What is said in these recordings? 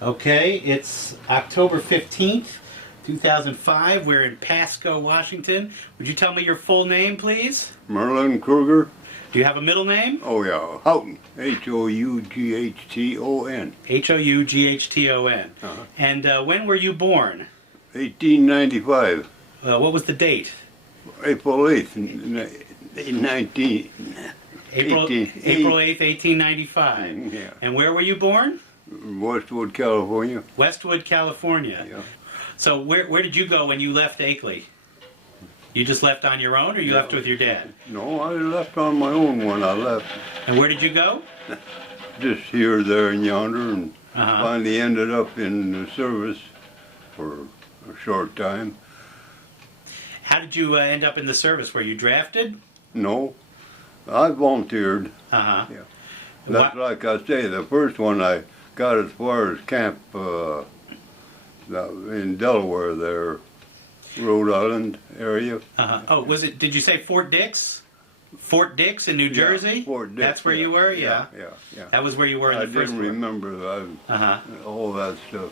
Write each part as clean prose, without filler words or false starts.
Okay, it's October 15th, 2005. We're in Pasco, Washington. Would you tell me your full name, please? Merlyn Krueger. Do you have a middle name? Oh yeah, Houghton. Houghton. Houghton. Uh-huh. And when were you born? 1895. What was the date? April 8th, 19... April 8th, 1895. Yeah. And where were you born? Westwood, California. Westwood, California. Yeah. So where did you go when you left Akeley? You just left on your own, or you left with your dad? No, I left on my own when I left. And where did you go? Just here, there, and yonder, and Uh-huh. finally ended up in the service for a short time. How did you end up in the service? Were you drafted? No, I volunteered. Uh-huh. Yeah. That's like I say, the first one I got as far as camp in Delaware there, Rhode Island area. Uh-huh. Oh, did you say Fort Dix? Fort Dix in New Jersey? Yeah, Fort Dix. That's where you were? Yeah. Yeah. That was where you were in the first I war. didn't remember all that stuff.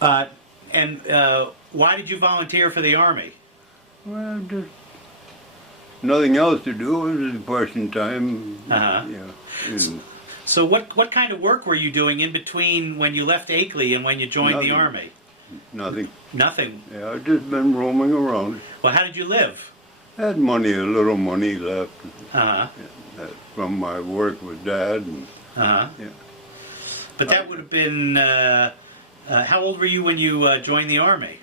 Yeah. And why did you volunteer for the Army? Well, just nothing else to do. It was depression time. Uh-huh. Yeah. And So what kind of work were you doing in between when you left Akeley and when you joined the Nothing. Army? nothing. Nothing. Yeah, I've just been roaming around. Well, how did you live? Had money, a little money left Uh-huh. from my work with Dad. And, Uh-huh. yeah. But that would have been, how old were you when you joined the Army?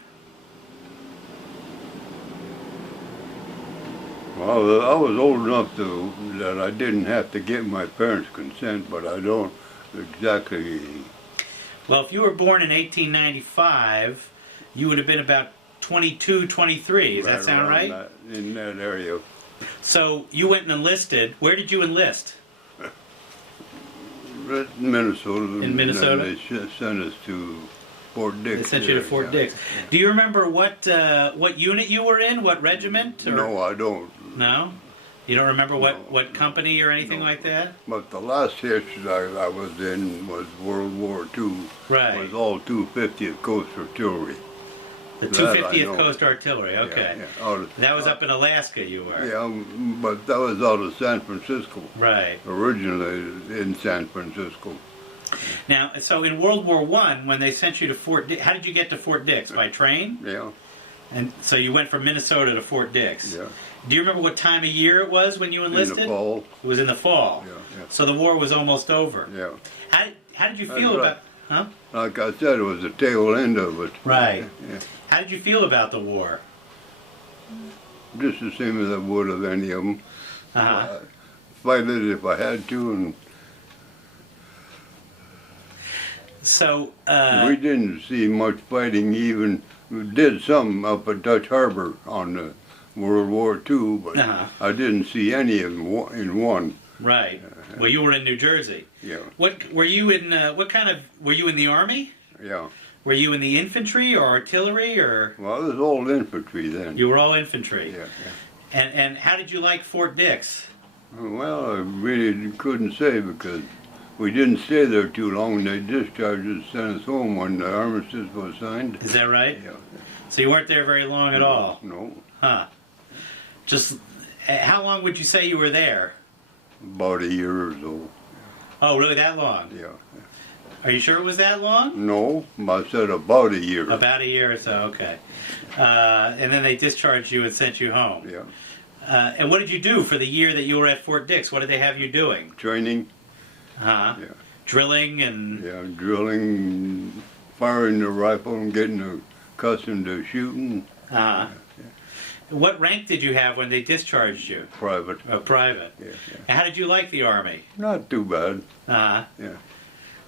Well, I was old enough that I didn't have to get my parents' consent, but I don't exactly. Well, if you were born in 1895, you would have been about 22, 23. Does that sound right? In that area. So you went and enlisted. Where did you enlist? Minnesota. In Minnesota? And they sent us to Fort Dix. They sent you to Fort Dix. Yeah. Do you remember what unit you were in? What regiment? Or? No, I don't. No? You don't remember what, No. what company or anything No. like that? But the last hitch I was in was World War II. Right. It was all 250th Coast Artillery. The That I 250th know. Coast Artillery, okay. Yeah, out of, That was up in Alaska you were. Yeah, but that was out of San Francisco. Right. Originally in San Francisco. Now, so in World War I, when they sent you to Fort Dix, how did you get to Fort Dix? By train? Yeah, And so you went from Minnesota to Fort Dix. yeah. Do you remember what time of year it was when you enlisted? In the fall. It was in the fall. Yeah, So the war was almost over. yeah. How did you That's feel right. about? Huh? Like I said, it was the tail end of it. Right. Yeah. How did you feel about the war? Just the same as I would of any of them. Uh-huh. Fight it if I had to, and So we didn't see much fighting. Even we did some up at Dutch Harbor on the World War II, but Uh-huh. I didn't see any of them in one. right. Well, you were in New Jersey. Yeah, What were you in? What kind of were you in the Army? yeah. Were you in the infantry or artillery or? Well, it was all infantry then. You were all infantry. Yeah, And how did you like Fort Dix? yeah. Well, I really couldn't say because we didn't stay there too long. They discharged us, sent us home when the armistice was signed. Is that right? Yeah. So you weren't there very long at all, No, huh? Just how long would you say you were there? about a year or so. Oh, really? That long? Yeah. Are you sure it was that long? No, I said about a year. About a year or so. Okay. And then they discharged you and sent you home. Yeah. And what did you do for the year that you were at Fort Dix? What did they have you doing? Training. Huh? Yeah. Drilling and. Yeah, drilling, firing the rifle, and getting accustomed to shooting. Uh-huh. What rank did you have when they discharged you? Private. Private. Yeah, yeah. And how did you like the Army? Not too bad. Uh-huh. Yeah.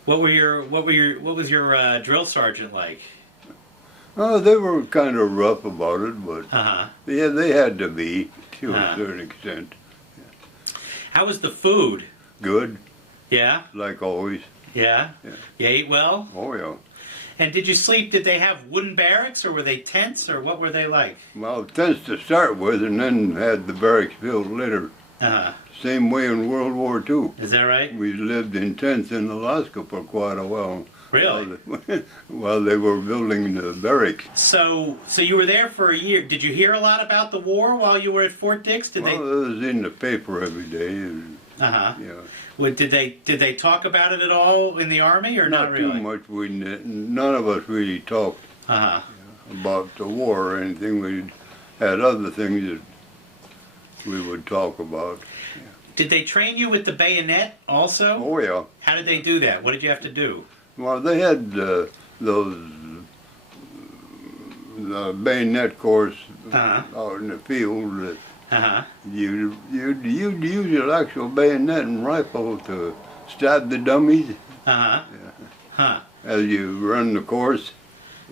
What was your drill sergeant like? Oh, they were kind of rough about it, but Uh-huh. yeah, they had to be to Uh-huh. a certain extent. How was the food? Good, Yeah? like always. Yeah? Yeah. You ate well? Oh yeah. And did you sleep, did they have wooden barracks or were they tents or what were they like? Well, tents to start with, and then had the barracks built later. Uh-huh. Same way in World War II. Is that right? We lived in tents in Alaska for quite a while. Really? While they were building the barracks. So you were there for a year. Did you hear a lot about the war while you were at Fort Dix? Did Well, it was in the paper every day. they? Uh huh. Yeah. Well, did they talk about it at all in the army or not really? Too much. None of us really talked Uh huh. about the war or anything. We had other things that we would talk about. Did they train you with the bayonet also? Oh yeah. How did they do that? What did you have to do? Well, they had those bayonet course out in the field. That Uh huh. you'd use your actual bayonet and rifle to stab the dummies Uh huh. Huh. as you run the course.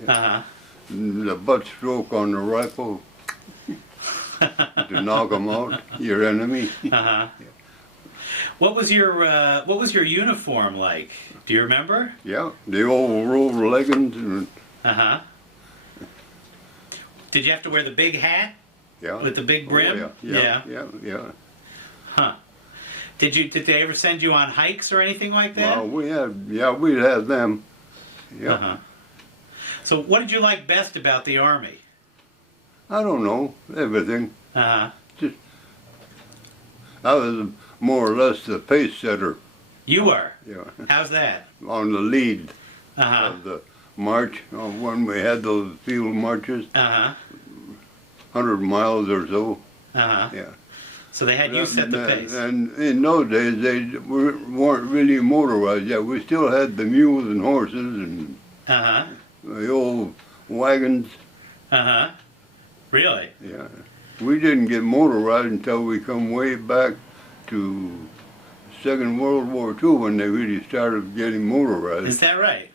Uh huh. The butt stroke on the rifle to knock them out, your enemy. Uh huh. What was your uniform like? Do you remember? Yeah, the old rolled leggings and Uh huh. Did you have to wear the big hat yeah. with the big brim? Oh, yeah. Huh. Did they ever send you on hikes or anything like that? Well, we'd have them. Yeah. Uh-huh. So what did you like best about the Army? I don't know, everything. Uh-huh. I was more or less the pace setter. You were? Yeah. How's that? On the lead Uh-huh. of the march, when we had those field marches, Uh-huh. 100 miles or so. Uh-huh. Yeah. So they had you set the pace. And in those days, they weren't really motorized yet. We still had the mules and horses and Uh-huh. the old wagons. Uh-huh. Really? Yeah. We didn't get motorized until we come way back to Second World War II when they really started getting motorized. Is that right? Yeah.